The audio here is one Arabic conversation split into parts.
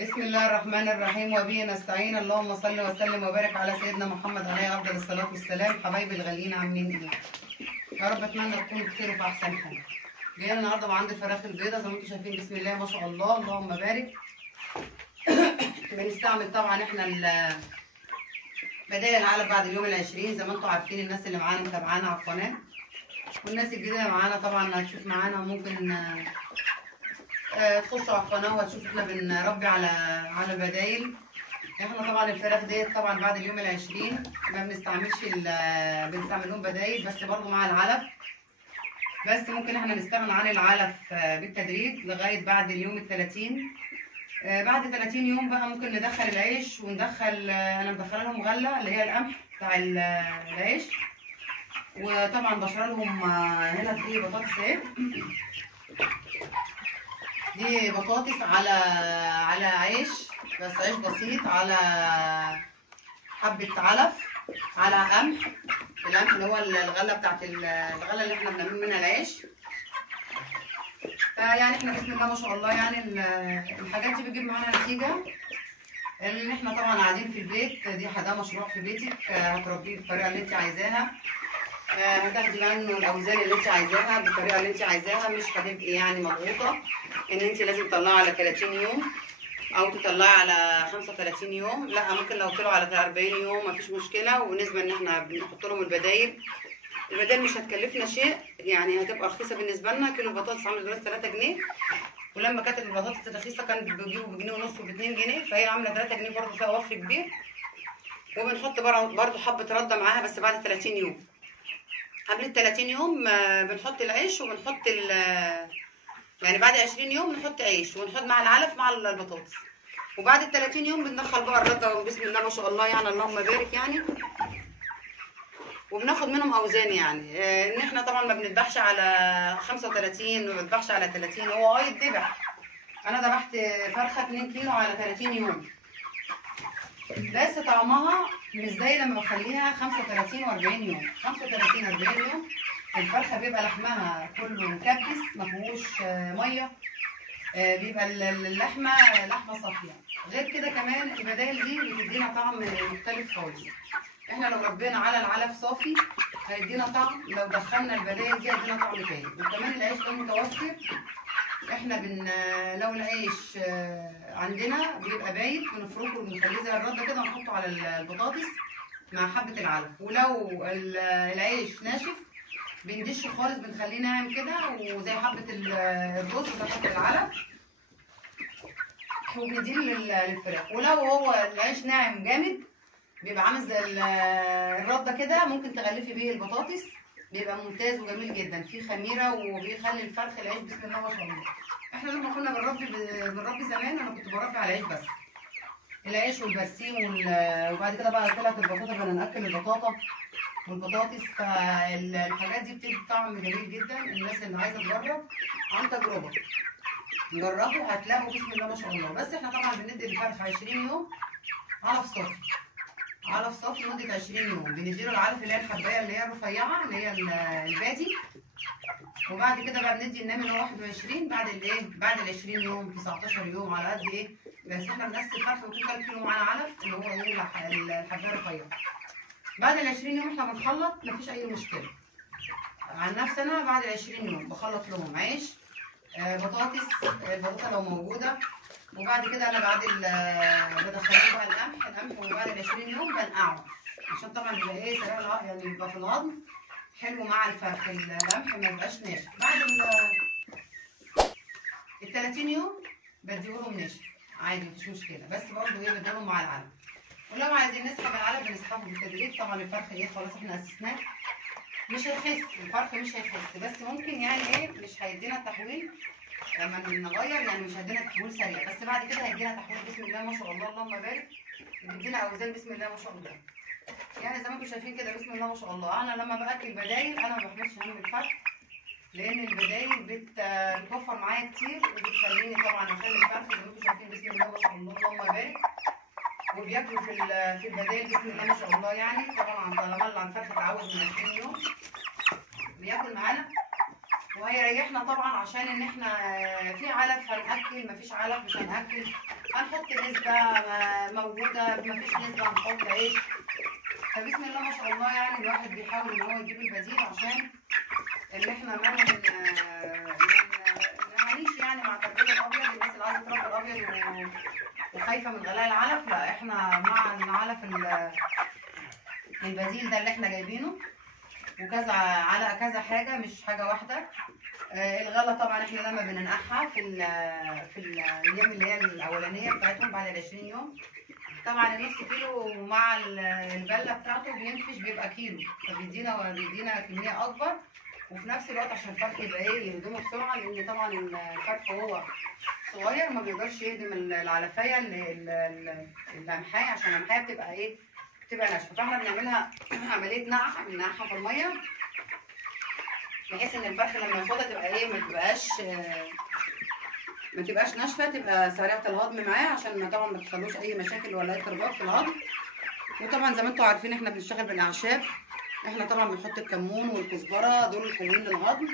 بسم الله الرحمن الرحيم وبه نستعين. اللهم صل وسلم وبارك على سيدنا محمد عليه افضل الصلاه والسلام. حبايبي الغاليين عاملين ايه؟ يا رب اتمنى تكونوا بخير وفي احسن حال. جايه النهارده وعندي الفراخ البيضاء زي ما انتم شايفين، بسم الله ما شاء الله اللهم بارك. بنستعمل طبعا احنا بدايل العلف بعد اليوم ال20 زي ما انتم عارفين، الناس اللي معانا متابعانا على القناه والناس الجديده معانا طبعا هتشوف معانا، ممكن تخشوا على القناه وهتشوفوا احنا بنربي على البدايل. احنا طبعا الفراخ ديت طبعا بعد اليوم ال20 ما بنستعملش بنستعمل لهم بدايل بس برضو مع العلف، بس ممكن احنا نستغنى عن العلف بالتدريج لغايه بعد اليوم ال30. بعد 30 يوم بقى ممكن ندخل العيش وندخل انا مدخله لهم غله اللي هي القمح بتاع العيش، وطبعا بشر لهم هنا في بطاطس اهي، دي بطاطس على عيش، بس عيش بسيط، على حبة علف، على قمح، القمح اللي هو الغلة بتاعت الغلة اللي احنا بنعمل منها العيش. فيعني احنا بسم الله ما شاء الله يعني الحاجات دي بتجيب معانا نتيجة. اللي احنا طبعا قاعدين في البيت، ده مشروع في بيتك، هتربيه بالطريقة اللي انت عايزاها، هتاخدي منه الاوزان اللي انت عايزاها بالطريقه اللي انت عايزاها، مش هتبقي يعني مضغوطه ان انت لازم تطلعي على 30 يوم او تطلعي على 35 يوم، لا ممكن لو طلعوا على 40 يوم مفيش مشكله. وبالنسبه ان احنا بنحط لهم البدايل مش هتكلفنا شيء، يعني هتبقى رخيصه بالنسبه لنا. كيلو البطاطس عامله دلوقتي 3 جنيه، ولما كانت البطاطس الرخيصه كانت بتجيبوا بجنيه ونص وب2 جنيه، فهي عامله 3 جنيه برضه، فيها وفر كبير. وبنحط برضه حبه رده معاها بس بعد 30 يوم. قبل ال30 يوم بنحط العيش وبنحط يعني بعد 20 يوم نحط عيش ونحط مع العلف مع البطاطس، وبعد ال30 يوم بندخل بقى الرده بسم الله ما شاء الله يعني اللهم بارك يعني، وبناخد منهم اوزان. يعني ان احنا طبعا ما بنذبحش على 35 وما بنذبحش على 30، هو يتذبح. انا ذبحت فرخه 2 كيلو على 30 يوم، بس طعمها مش زي لما بخليها 35 و40 يوم. 35 40 يوم الفرخه بيبقى لحمها كله مكبس ما فيهوش ميه، بيبقى لحمه صافيه. غير كده كمان البدايل دي بتدينا طعم مختلف خالص. احنا لو ربينا على العلف صافي هيدينا طعم، لو دخلنا البدايل دي هيدينا طعم تاني. وكمان العيش ده متوفر، احنا لو العيش عندنا بيبقى بايت بنفركه وبنخليه زي الرده كده ونحطه على البطاطس مع حبه العلف. ولو العيش ناشف بندش خالص بنخليه ناعم كده وزي حبه الرز وزي حبه العلف وبنديه للفراخ. ولو هو العيش ناعم جامد بيبقى عامل زي الرده كده، ممكن تغلفي بيه البطاطس، بيبقى ممتاز وجميل جدا، فيه خميره وبيخلي الفرخ العيش بسم الله ما شاء الله. احنا لما كنا بنربي زمان انا كنت بربي على العيش بس، العيش والبرسيم وبعد كده بقى طلعت البطاطا بقى ناكل البطاطا والبطاطس. فالحاجات دي بتدي طعم جميل جدا. الناس اللي عايزه تجرب عن تجربه جربوا هتلاقوا بسم الله ما شاء الله. بس احنا طبعا بندي الفرخ 20 يوم علف صافي، علف صافي لمده 20 يوم. بنديله العلف اللي هي الحبايه اللي هي الرفيعه اللي هي البادي، وبعد كده بقى بندي النمل اللي هو 21 بعد ال 20 يوم 19 يوم على قد ايه. بس احنا بنقسم الفرخ وكل 3 كيلو معانا علف اللي هو الحبايه الرفيعه. بعد ال 20 يوم احنا بنخلط مفيش اي مشكله. عن نفسي انا بعد ال 20 يوم بخلط لهم عيش، بطاطس، البطاطا لو موجوده، وبعد كده انا بدخلهم بقى القمح وبعد ال 20 يوم بنقعه عشان طبعا بيبقى ايه سريع يعني بيبقى في الهضم حلو مع الفرخ، القمح ما يبقاش ناشف. بعد ال 30 يوم بديهولهم ناشف عادي مفيش مشكله، بس برضه ايه بديهولهم مع العلف. ولو عايزين نسحب العلف بنسحبه بالتدريج. طبعا الفرخ ايه خلاص احنا اسسناه مش هيخس، الفرخ مش هيخس، بس ممكن يعني ايه مش هيدينا تحويل لما نغير، يعني مش هيدينا تحويل سريع، بس بعد كده هيدينا تحويل بسم الله ما شاء الله اللهم بارك، بيدينا اوزان بسم الله ما شاء الله. يعني زي ما انتم شايفين كده بسم الله ما شاء الله. انا لما باكل بدايل انا ما بحملش هم الفرخ، لان البدايل بتوفر معايا كتير وبتخليني طبعا اخلي الفرخ زي ما انتم شايفين بسم الله ما شاء الله اللهم بارك، وبياكلوا في البدايل بسم الله ما شاء الله. يعني طبعا طالما الفرخ اتعود من 20 يوم بياكل معانا وهيريحنا طبعا، عشان ان احنا في علف هناكل مفيش علف مش هناكل. هنحط نسبة موجودة، مفيش نسبة هنحط عيش. فبسم الله ما شاء الله يعني الواحد بيحاول ان هو يجيب البديل عشان ان احنا ما نعانيش يعني مع تربية الابيض. الناس اللي عايزة تربي الابيض وخايفة من غلاء العلف، لا احنا مع العلف البديل ده اللي احنا جايبينه، وكذا على كذا حاجة مش حاجة واحدة. الغلة طبعا احنا لما بننقعها في الايام اللي هي الاولانية بتاعتهم بعد ال20 يوم، طبعا النص كيلو مع البلة بتاعته بينفش بيبقى كيلو، فبيدينا كمية اكبر. وفي نفس الوقت عشان الفرخ يبقى يهضمه بسرعة، لان طبعا الفرخ وهو صغير ما بيقدرش يهضم العلفية القمحية، عشان القمحية بتبقى بتبقى ناشفة. فاحنا بنعملها عملية نقع، بننقعها في المية بحيث ان الفرخ لما ياخدها تبقى ما تبقاش ناشفه، تبقى سريعه الهضم معاه، عشان طبعا ما تحصلوش اي مشاكل ولا اي اضطرابات في الهضم. وطبعا زي ما انتم عارفين احنا بنشتغل بالاعشاب، احنا طبعا بنحط الكمون والكزبره دول الحلوين للهضم،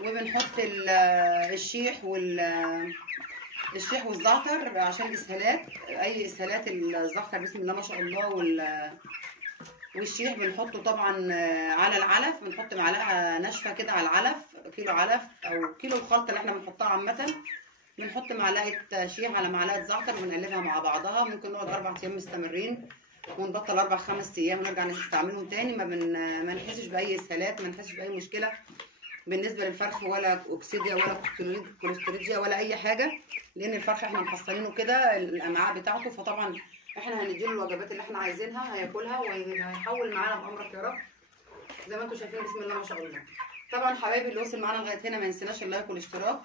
وبنحط الشيح والزعتر عشان الاسهالات، اي اسهالات. الزعتر بسم الله ما شاء الله والشيح بنحطه طبعا على العلف، بنحط معلقه ناشفه كده على العلف، كيلو علف او كيلو الخلطه اللي احنا بنحطها عامه، بنحط معلقه شيح على معلقه زعتر ونقلبها مع بعضها. ممكن نقعد 4 ايام مستمرين ونبطل 4 5 ايام ونرجع نستعملهم تاني، ما نحسش باي اسهالات، ما نحسش باي مشكله بالنسبه للفرخ، ولا اوكسيديا ولا كوليستيريديا ولا اي حاجه، لان الفرخ احنا محصلينه كده الامعاء بتاعته، فطبعا احنا هنديله الوجبات اللي احنا عايزينها هياكلها وهيحول معانا بامرك يا رب. زي ما انتم شايفين بسم الله ما شاء الله. طبعا حبايبي اللي وصل معانا لغايه هنا ما ينسناش اللايك والاشتراك،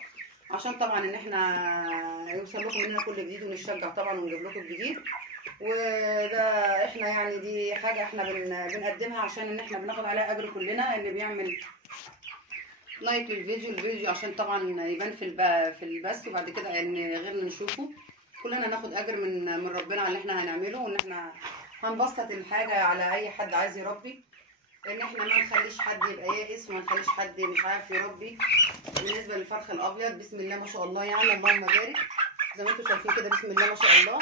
عشان طبعا ان احنا يوصل لكم مننا كل جديد، ونشجع طبعا ونجيب لكم الجديد. وده احنا يعني دي حاجه احنا بنقدمها عشان ان احنا بناخد عليها اجر كلنا، اللي بيعمل لايك للفيديو عشان طبعا يبان في البث، وبعد كده ان غيرنا نشوفه، كلنا ناخد اجر من ربنا على اللي احنا هنعمله، وان احنا هنبسط الحاجه على اي حد عايز يربي، ان احنا ما نخليش حد يبقى يائس وما نخليش حد مش عارف يربي. بالنسبه للفرخ الابيض بسم الله ما شاء الله يعني اللهم بارك، زي ما انتم شايفين كده بسم الله ما شاء الله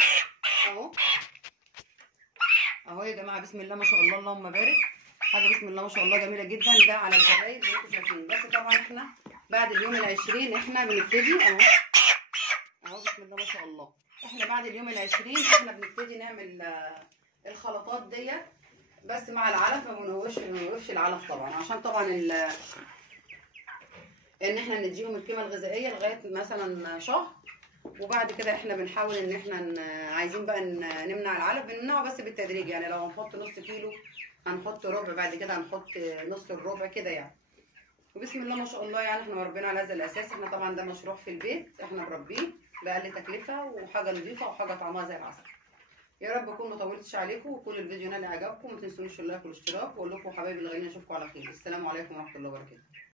اهو يا جماعه، بسم الله ما شاء الله اللهم بارك، حاجه بسم الله ما شاء الله جميله جدا. ده على الجرايد زي ما انتم شايفين، بس طبعا احنا بعد اليوم ال20 احنا بنبتدي اهو بسم الله ما شاء الله، احنا بعد اليوم ال20 احنا بنبتدي نعمل الخلطات ديت، بس مع العلف ما بنوقفش العلف طبعا، عشان طبعا ان احنا نديهم القيمه الغذائيه لغايه مثلا شهر، وبعد كده احنا بنحاول ان احنا عايزين بقى نمنع العلف، بنمنعه بس بالتدريج، يعني لو هنحط نص كيلو هنحط ربع، بعد كده هنحط نص الربع كده يعني. وبسم الله ما شاء الله يعني احنا مربينا على هذا الاساس. احنا طبعا ده مشروع في البيت، احنا مربيه باقل تكلفه وحاجه نظيفه وحاجه طعمها زي العسل. يا رب اكون ما طولتش عليكم، وكل الفيديو نال اعجابكم، ما تنسونيش اللايك والاشتراك، واقول لكم حبايبي الغاليين اشوفكم على خير. السلام عليكم ورحمه الله وبركاته.